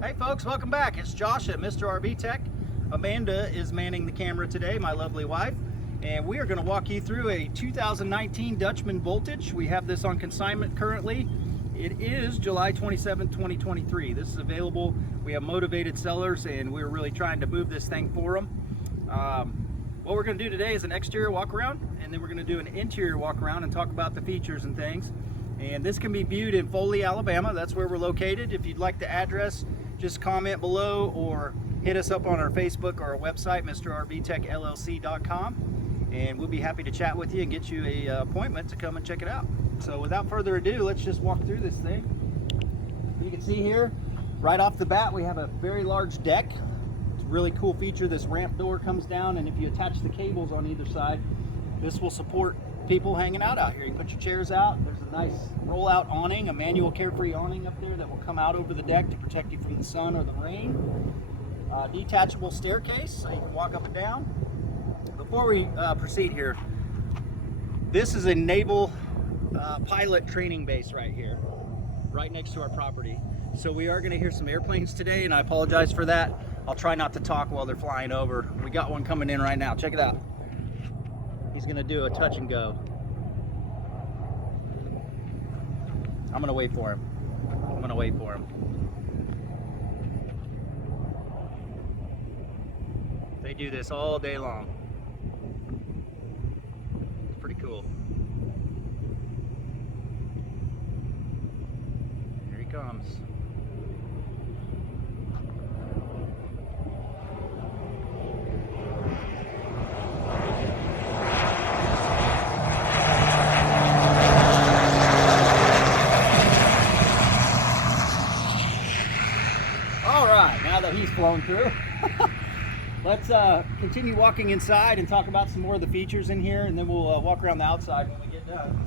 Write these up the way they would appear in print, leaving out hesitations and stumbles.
Hey folks, welcome back. It's Josh at Mr. RV Tech. Amanda is manning the camera today, my lovely wife, and we are going to walk you through a 2019 Dutchmen Voltage. We have this on consignment currently. It is July 27, 2023. This is available. We have motivated sellers and we're really trying to move this thing for them. What we're going to do today is an exterior walk around, and then we're going to do an interior walk around and talk about the features and things. And this can be viewed in Foley, Alabama. That's where we're located. If you'd like the address, just comment below or hit us up on our Facebook or our website, mrrvtechllc.com, and we'll be happy to chat with you and get you a appointment to come and check it out. So without further ado, let's just walk through this thing. You can see here, right off the bat, we have a very large deck. It's a really cool feature. This ramp door comes down, and if you attach the cables on either side, this will support people hanging out here. You can put your chairs out. There's a nice roll-out awning, a manual carefree awning up there that will come out over the deck to protect you from the sun or the rain. Detachable staircase, so you can walk up and down. Before we proceed here, this is a naval pilot training base right here, right next to our property. So we are going to hear some airplanes today, and I apologize for that. I'll try not to talk while they're flying over. We got one coming in right now. Check it out. He's going to do a touch and go. I'm going to wait for him. They do this all day long. It's pretty cool. Here he comes. Now that he's flown through, let's continue walking inside and talk about some more of the features in here, and then we'll walk around the outside when we get done.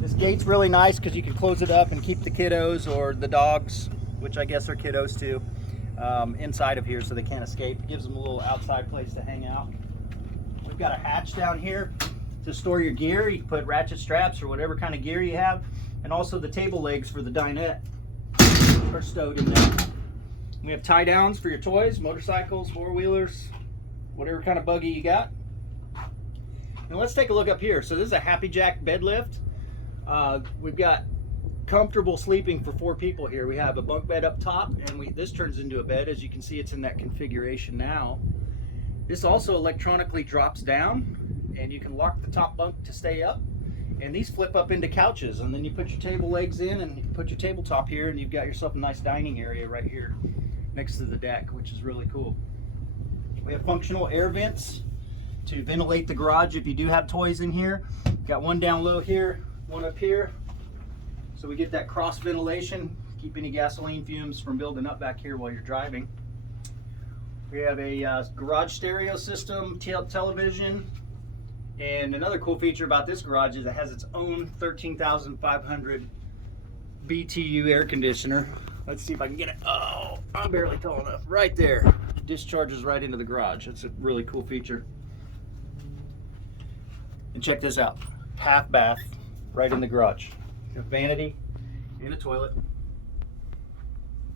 This gate's really nice because you can close it up and keep the kiddos or the dogs, which I guess are kiddos too, inside of here so they can't escape. It gives them a little outside place to hang out. We've got a hatch down here to store your gear. You can put ratchet straps or whatever kind of gear you have, and also the table legs for the dinette are stowed in there. We have tie downs for your toys, motorcycles, four-wheelers, whatever kind of buggy you got. And let's take a look up here. So this is a Happy Jack bed lift. We've got comfortable sleeping for 4 people here. We have a bunk bed up top, and this turns into a bed. As you can see, it's in that configuration now. This also electronically drops down, and you can lock the top bunk to stay up. And these flip up into couches, and then you put your table legs in and you put your tabletop here, and you've got yourself a nice dining area right here next to the deck, which is really cool. We have functional air vents to ventilate the garage if you do have toys in here. Got one down low here, one up here, so we get that cross ventilation, keep any gasoline fumes from building up back here while you're driving. We have a garage stereo system, television. And another cool feature about this garage is it has its own 13,500 BTU air conditioner. Let's see if I can get it. Oh, I'm barely tall enough. Right there. It discharges right into the garage. It's a really cool feature. And check this out. Half bath right in the garage. A vanity and a toilet.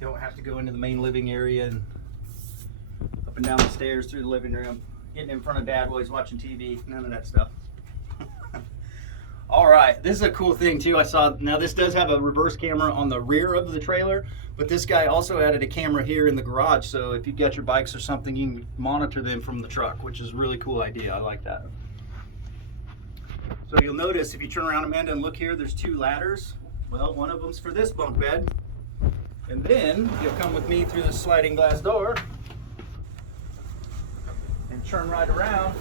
You don't have to go into the main living area and up and down the stairs through the living room, getting in front of Dad while he's watching TV, none of that stuff. All right, this is a cool thing too. I saw, now this does have a reverse camera on the rear of the trailer, but this guy also added a camera here in the garage, so if you've got your bikes or something, you can monitor them from the truck, which is a really cool idea. I like that. So you'll notice if you turn around, Amanda, and look here, there's 2 ladders. Well, one of them's for this bunk bed. And then you'll come with me through the sliding glass door and turn right around.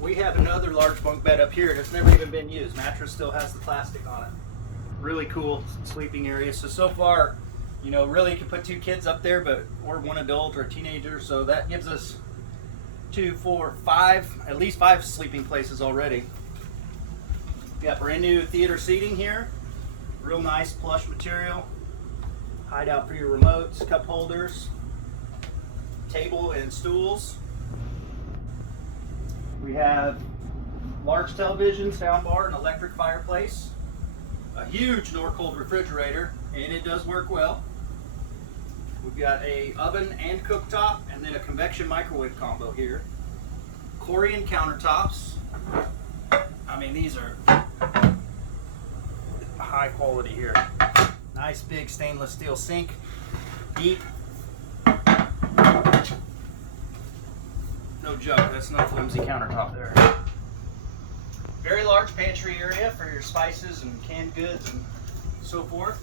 We have another large bunk bed up here that's never even been used. Mattress still has the plastic on it. Really cool sleeping area. So far, you know, really you can put 2 kids up there, but or 1 adult or a teenager. So that gives us 2, 4, 5, at least 5 sleeping places already. We got brand new theater seating here. Real nice plush material. Hideout for your remotes, cup holders, table and stools. We have large television, sound bar, and electric fireplace. A huge Norcold refrigerator. and it does work well. We've got a oven and cooktop, and then a convection microwave combo here. Corian countertops. I mean, these are high quality here. Nice big stainless steel sink, deep. No joke, that's no flimsy countertop there. Very large pantry area for your spices and canned goods and so forth.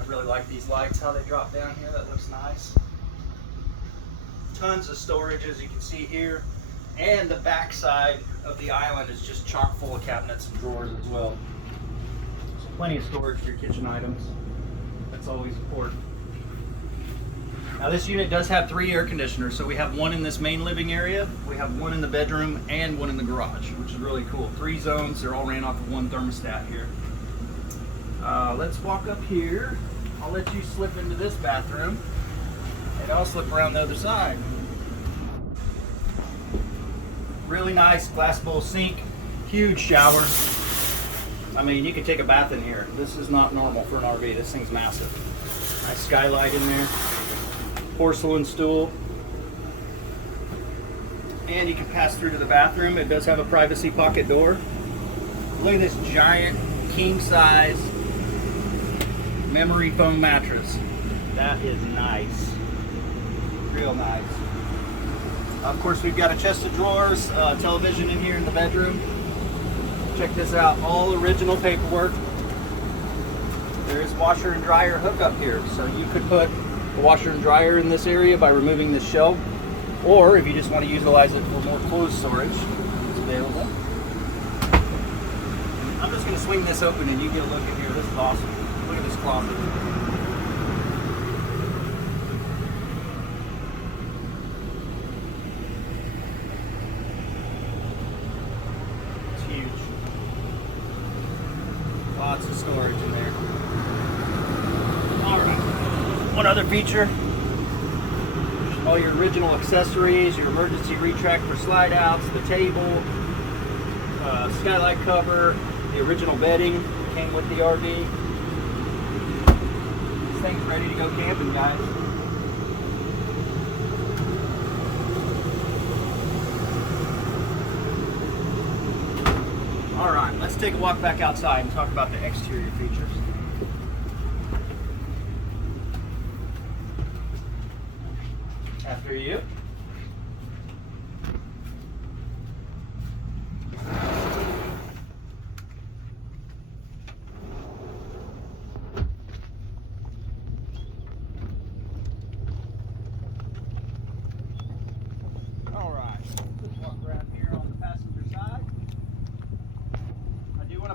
I really like these lights, how they drop down here. That looks nice. Tons of storage, as you can see here. And the back side of the island is just chock full of cabinets and drawers as well. So plenty of storage for your kitchen items. That's always important. Now this unit does have 3 air conditioners, so we have one in this main living area, we have one in the bedroom, and one in the garage, which is really cool. 3 zones, they're all ran off of one thermostat here. Let's walk up here. I'll let you slip into this bathroom, and I'll slip around the other side. Really nice glass bowl sink, huge shower. I mean, you could take a bath in here. This is not normal for an RV. This thing's massive. Nice skylight in there. Porcelain stool. And you can pass through to the bathroom. It does have a privacy pocket door. Look at this giant king size memory foam mattress. That is nice. Real nice. Of course, we've got a chest of drawers, television in here in the bedroom. Check this out, all original paperwork. There is washer and dryer hookup here, so you could put a washer and dryer in this area by removing this shelf, or if you just want to utilize it for more clothes storage, it's available. I'm just going to swing this open and you get a look in here. This is awesome. Look at this closet. Lots of storage in there. Alright. One other feature. All your original accessories, your emergency retract for slide outs, the table, skylight cover, the original bedding came with the RV. This thing's ready to go camping, guys. Alright, let's take a walk back outside and talk about the exterior features. After you. Alright, let's walk around here on the passenger side.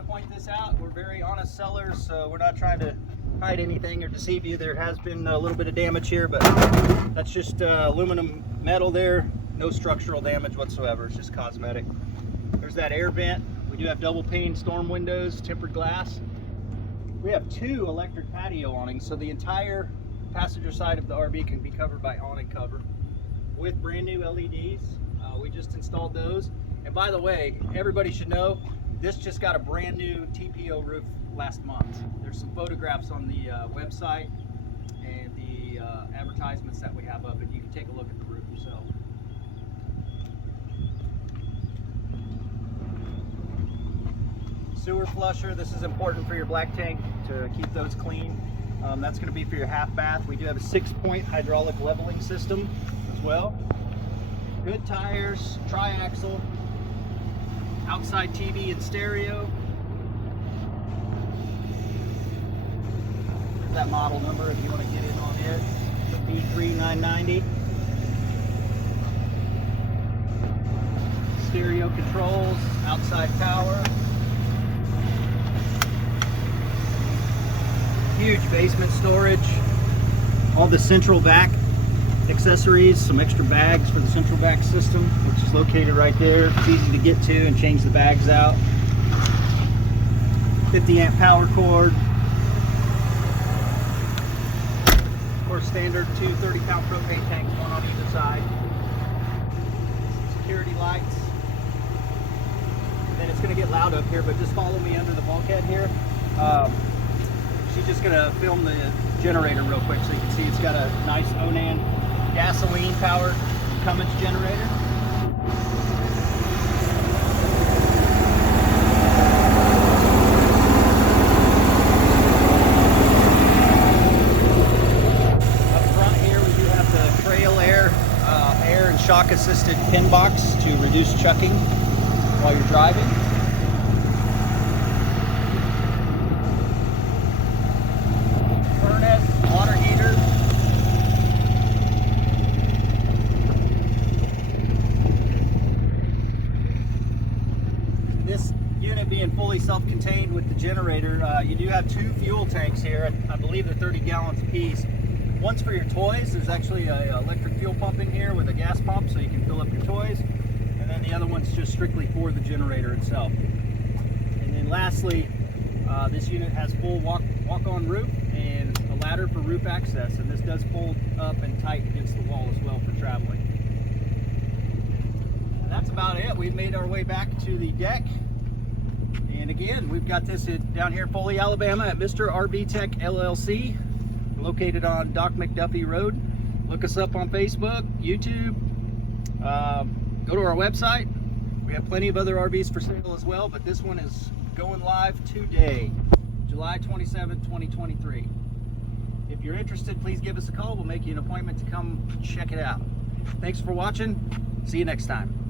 Point this out, we're very honest sellers, so we're not trying to hide anything or deceive you. There has been a little bit of damage here, but that's just aluminum metal there, no structural damage whatsoever. It's just cosmetic. There's that air vent. We do have double pane storm windows, tempered glass. We have 2 electric patio awnings, so the entire passenger side of the RV can be covered by awning cover with brand new LEDs. We just installed those, and by the way, everybody should know this just got a brand new TPO roof last month. There's some photographs on the website and the advertisements that we have up, and you can take a look at the roof yourself. Sewer flusher, this is important for your black tank to keep those clean. That's going to be for your half bath. We do have a 6-point hydraulic leveling system as well. Good tires, tri-axle. Outside TV and stereo. There's that model number if you want to get in on it. V3990. Stereo controls, outside power. Huge basement storage. All the central vac accessories, some extra bags for the central vac system, which is located right there. It's easy to get to and change the bags out. 50 amp power cord. Of course, standard 2 30-pound propane tanks, one on either side. Security lights. then it's going to get loud up here, but just follow me under the bulkhead here. She's just going to film the generator real quick so you can see it's got a nice Onan gasoline powered Cummins generator. Shock assisted pin box to reduce chucking while you're driving. Furnace, water heater. This unit being fully self-contained with the generator, you do have 2 fuel tanks here. I believe they're 30 gallons apiece. One's for your toys. There's actually an electric fuel pump in here with a gas pump so you can fill up your toys. And then the other one's just strictly for the generator itself. And then lastly, this unit has full walk-on roof and a ladder for roof access. And this does fold up and tight against the wall as well for traveling. And that's about it. We've made our way back to the deck. And again, we've got this down here in Foley, Alabama at Mr. RB Tech LLC. Located on Doc Mcduffie Road. Look us up on Facebook, YouTube. Go to our website. We have plenty of other RVs for sale as well, but this one is going live today, July 27th, 2023. If you're interested, please give us a call. We'll make you an appointment to come check it out. Thanks for watching. See you next time.